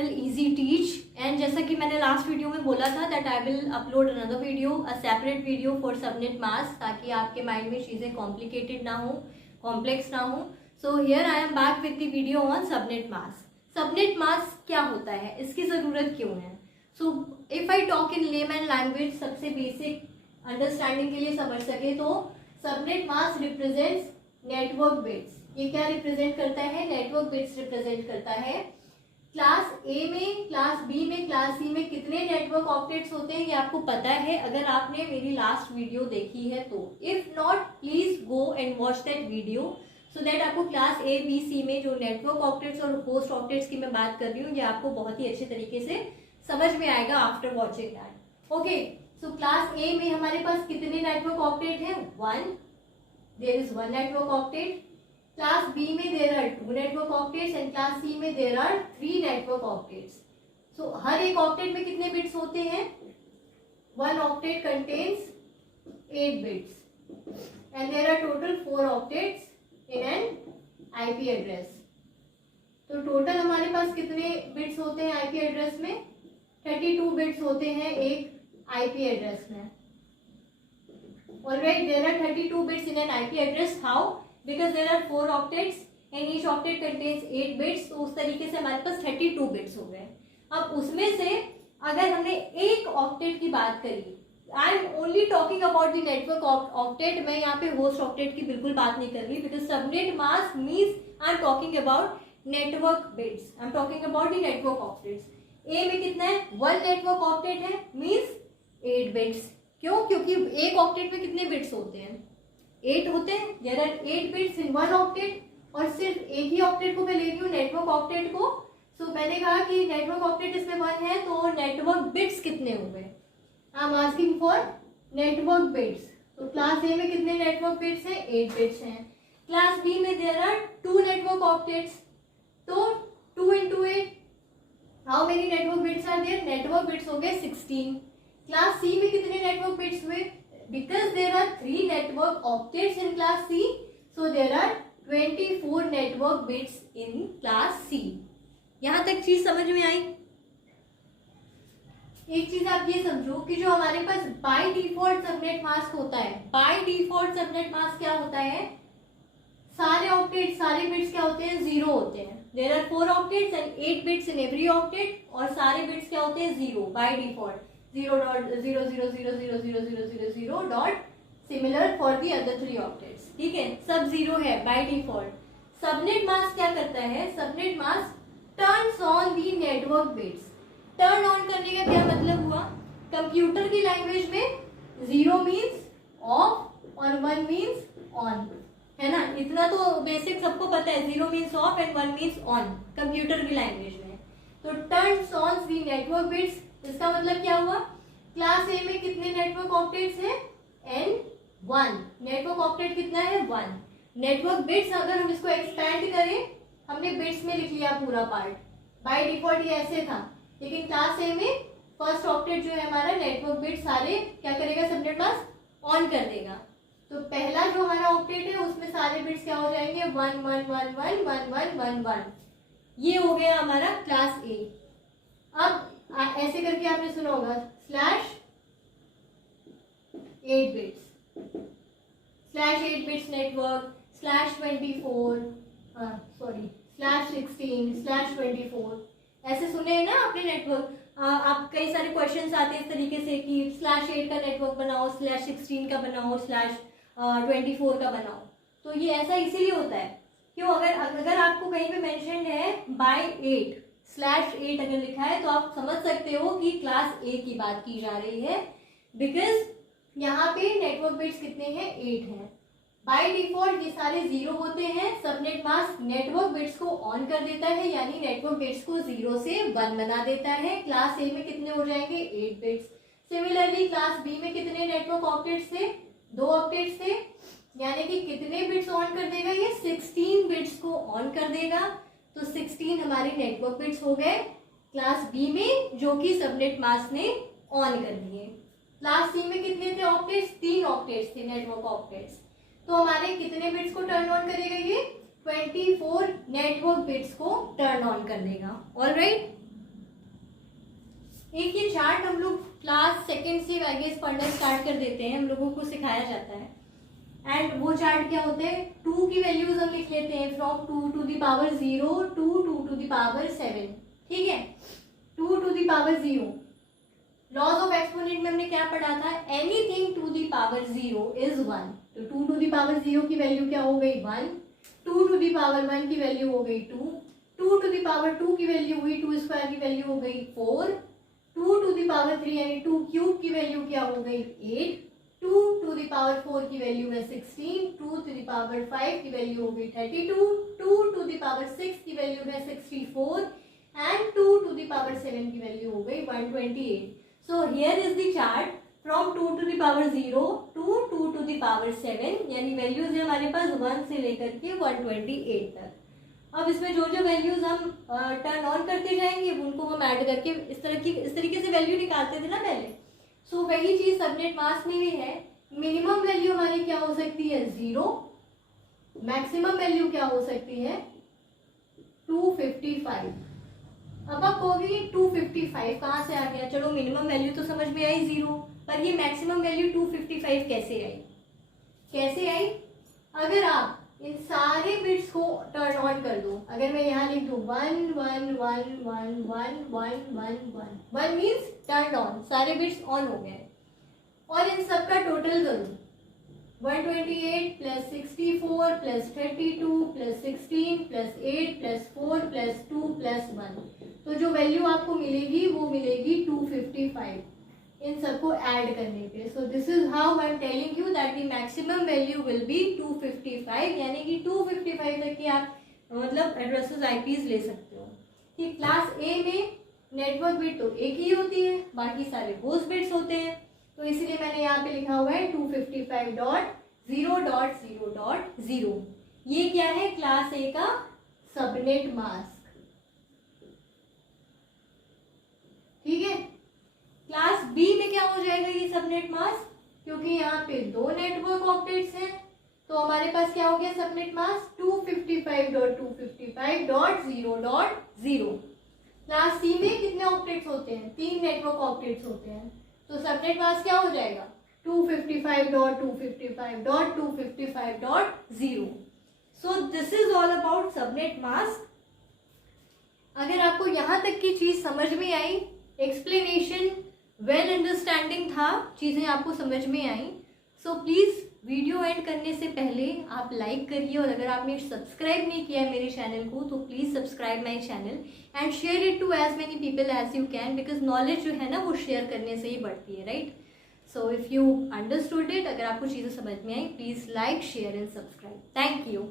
Channel easy teach and जैसा कि मैंने लास्ट वीडियो में बोला था that I will upload another video, a separate video for subnet mask, ताकि आपके माइंड में चीज़ें कॉम्प्लिकेटेड ना हो, कॉम्प्लेक्स ना हो. So here I am back with the video on subnet mask. Subnet mask क्या होता है, इसकी ज़रूरत क्यों है? So if I talk in layman language, सबसे बेसिक अंडरस्टैंडिंग के लिए समझ सके तो subnet mask represents network bits. ये क्या रिप्रेजेंट करता है? नेटवर्क बिट्स रिप्रेजेंट करता है. क्लास ए में, क्लास बी में, क्लास सी में कितने नेटवर्क ऑक्टेट्स होते हैं ये आपको पता है अगर आपने मेरी लास्ट वीडियो देखी है तो. If not please go and watch that video so that आपको क्लास ए बी सी में जो नेटवर्क ऑक्टेट्स और होस्ट ऑक्टेट्स की मैं बात कर रही हूँ ये आपको बहुत ही अच्छे तरीके से समझ में आएगा after watching that. Okay, so class A में हमारे पास कितने नेटवर्क ऑक्टेट हैं? 1. There is 1 network octet. Class B में there are 2 network octets and class सी में there are 3 network octets. So हर एक ऑक्टेट में कितने बिट्स होते हैं? 1 octet contains 8 bits and there are total 4 octets in an IP address. तो total हमारे पास कितने बिट्स होते हैं आईपी एड्रेस में? 32 बिट्स होते हैं एक आईपी एड्रेस में. Alright, there are 32 bits in an IP address. How? Because there are 4 octets and each octet contains 8 bits, तो उस तरीके से हमारे पास 32 बिट्स हो गए. अब उसमें से अगर हमने एक ऑक्टेट की बात करी, I am only talking about the network octet, मैं यहाँ पे होस्ट ऑक्टेट की बिल्कुल बात नहीं कर रही, because subnet mask means I am talking about network bits, I am talking about the network octets. A में कितना है? 1 नेटवर्क ऑक्टेट है, मीन्स 8 बिट्स. क्यों? क्योंकि एक ऑक्टेट में कितने बिट्स होते हैं? 8 होते हैं. There are 8 bits in 1 octet. और सिर्फ एक ही ऑक्टेट को मैं ले रही हूँ, नेटवर्क ऑक्टेट को. सो मैंने कहा कि नेटवर्क ऑक्टेट इसमें 1 है, तो नेटवर्क बिट्स कितने हो गए? I am asking for network bits. तो क्लास ए में कितने नेटवर्क बिट्स हैं? 8 बिट्स हैं. क्लास बी में देयर आर 2 नेटवर्क ऑक्टेट्स, तो 2 into 8 how many network bits are there? Network bits हो गए 16. क्लास सी में कितने नेटवर्क बिट्स हुए? Because there are 3 network octets in class C, so there are 24 network bits in class C. यहाँ तक चीज समझ में आई? एक चीज आप ये समझो कि जो हमारे पास बाय डिफॉल्ट सबनेट मास्क होता है, बाय डिफॉल्ट सबनेट मास्क क्या होता है? सारे ऑक्टेट, सारे बिट्स क्या होते हैं? 0 होते हैं. There are 4 octets and 8 bits in every octet, और सारे बिट्स क्या होते हैं? 0 by default. 0.0000000 dot similar for the other 3 octets. ठीक है, सब 0 है बाय डिफॉल्ट. सबनेट मास्क क्या करता है? Subnet mask turns on the network bits. Turn on करने का क्या मतलब हुआ? कंप्यूटर की लैंग्वेज में 0 मीन्स ऑफ और 1 मीन्स ऑन, है ना? इतना तो बेसिक सबको पता है. 0 means of and 1 means on computer की लैंग्वेज में. तो turns on the network bits, इसका मतलब क्या हुआ? क्लास ए में कितने नेटवर्क ऑक्टेट्स हैं? N1. नेटवर्क ऑक्टेट कितना है? 1. नेटवर्क बिट्स अगर हम इसको एक्सपैंड करें, हमने बिट्स में लिख लिया पूरा पार्ट, बाय डिफॉल्ट ये ऐसे था, लेकिन क्लास ए में फर्स्ट ऑक्टेट जो है हमारा नेटवर्क बिट्स सारे क्या करेगा? सबनेट मास्क ऑन कर देगा. तो पहला जो हमारा ऑक्टेट है उसमें सारे बिट्स क्या हो जाएंगे? 1 1 1 1 1 1 1 1. ये हो गया हमारा क्लास ए. अब ऐसे करके आपने सुना होगा /8 बिट्स, /8 बिट्स नेटवर्क, /24, /16, /24. ऐसे सुने हैं ना आपने नेटवर्क? आप कई सारे क्वेश्चंस आते हैं इस तरीके से कि /8 का नेटवर्क बनाओ, /16 का बनाओ, /24 का बनाओ. तो ये ऐसा इसीलिए होता है. क्यों? अगर आपको कहीं पे मेंशन है बाय 8 /8 अगर लिखा है तो आप समझ सकते हो कि क्लास ए की बात की जा रही है, बिकॉज यहाँ पे नेटवर्क बिट्स कितने हैं? 8 हैं. बाय डिफॉल्ट ये सारे 0 होते हैं. सबनेट मास्क नेटवर्क बिट्स को ऑन कर देता है, यानी नेटवर्क बिट्स को 0 से 1 बना देता है. क्लास ए में कितने हो जाएंगे? 8 बिट्स. सिमिलरली क्लास बी में कितने नेटवर्क ऑक्टेट्स थे? 2 ऑक्टेट्स थे, यानी कि कितने बिट्स ऑन कर देगा? ये 16 बिट्स को ऑन कर देगा. तो 16 हमारे नेटवर्क बिट्स हो गए क्लास बी में, जो कि सबनेट मास्क ने ऑन कर दिए. क्लास सी में कितने थे ऑक्टेट्स? 3 ऑक्टेट्स थे नेटवर्क ऑक्टेट्स. तो हमारे कितने बिट्स को टर्न ऑन करेगा? ये 24 नेटवर्क बिट्स को टर्न ऑन कर देगा. ऑलराइट, एक ये चार्ट हम लोग क्लास सेकेंड से आई गेस पढ़ना स्टार्ट कर देते हैं, हम लोगों को सिखाया जाता है। एंड वो चार्ट क्या होते हैं, 2 की वैल्यूज हम लिख लेते हैं from 2 to the power 0 to 2 to the power 7, ठीक है। 2 to the power 0, laws of exponent में हमने क्या पढ़ा था, anything to the power 0 is 1। तो 2 to the power 0 की वैल्यू क्या हो गई 1, 2 to the power 1 की वैल्यू हो गई 2, 2 to the power 2 की वैल्यू हुई 2 स्क्वायर की वैल्यू हो गई 4, 2 to the power 3 यानी 2 क्यूब की वैल्यू क्या हो गई 8, 2 to the power 4 की वैल्यू है 16, 2 to the power 5 की वैल्यू हो गई 32, 2 to the power 6 की वैल्यू है 64 एंड 2 to the power 7 की वैल्यू हो गई 128। So here is the chart from 2 to the power 0 to 2 to the power 7, यानी वैल्यूज है हमारे पास 1 से लेकर के 128 तक। अब इसमें जो जो वैल्यूज हम टर्न ऑन करते जाएंगे उनको हम ऐड करके इस तरीके से वैल्यू निकालते थे ना पहले। सो वही चीज सबनेट मास्क में भी है। मिनिमम वैल्यू हमारी क्या हो सकती है 0, मैक्सिमम वैल्यू क्या हो सकती है 255। अब आप कहोगे 255 कहाँ से आ गया, चलो मिनिमम वैल्यू तो समझ में आई 0, पर ये मैक्सिमम वैल्यू 255 कैसे आई, कैसे आई। अगर आप इन सारे बिट्स को टर्न ऑन कर दो, अगर मैं यहाँ लिख दूँ 1 1 1 1 1 1 1 1 1 मीन्स टर्न ऑन, सारे बिट्स ऑन हो गए, और इन सब का टोटल करूँ 128 plus 64 plus 32 plus 16 plus 8 plus 4 plus 2 plus 1, तो जो वैल्यू आपको मिलेगी वो मिलेगी 255 इन सबको ऐड करने पे। So this is how I am telling you that the maximum value will be 255, यानी कि 255 तक की आप मतलब एड्रेसेस आईपीज ले सकते हो। कि क्लास ए में नेटवर्क बिट तो एक ही होती है, बाकी सारे होस्ट बिट्स होते हैं, तो इसलिए मैंने यहाँ पे लिखा हुआ है 255.0.0.0। ये क्या है, क्लास ए का सबनेट मास्क, ठीक है। क्लास बी में क्या हो जाएगा ये सबनेट मास्क, क्योंकि यहाँ पे 2 नेटवर्क ऑक्टेट्स हैं, तो हमारे पास क्या हो गया सबनेट मास्क 255.255.0.0। क्लास सी में कितने ऑक्टेट्स होते हैं, 3 नेटवर्क ऑक्टेट्स होते हैं, तो सबनेट मास्क क्या हो जाएगा 255.255.255.0। So this is all about subnet mask. अगर आपको यहाँ तक की चीज समझ में आई, एक्सप्लेनेशन वेल अंडरस्टैंडिंग था, चीज़ें आपको समझ में आई, सो प्लीज़ वीडियो एंड करने से पहले आप लाइक करिए, और अगर आपने सब्सक्राइब नहीं किया है मेरे चैनल को तो please subscribe my channel and share it to as many people as you can, because knowledge जो है ना वो शेयर करने से ही बढ़ती है, right. So if you understood it, अगर आपको चीज़ें समझ में आई, please like share and subscribe. Thank you.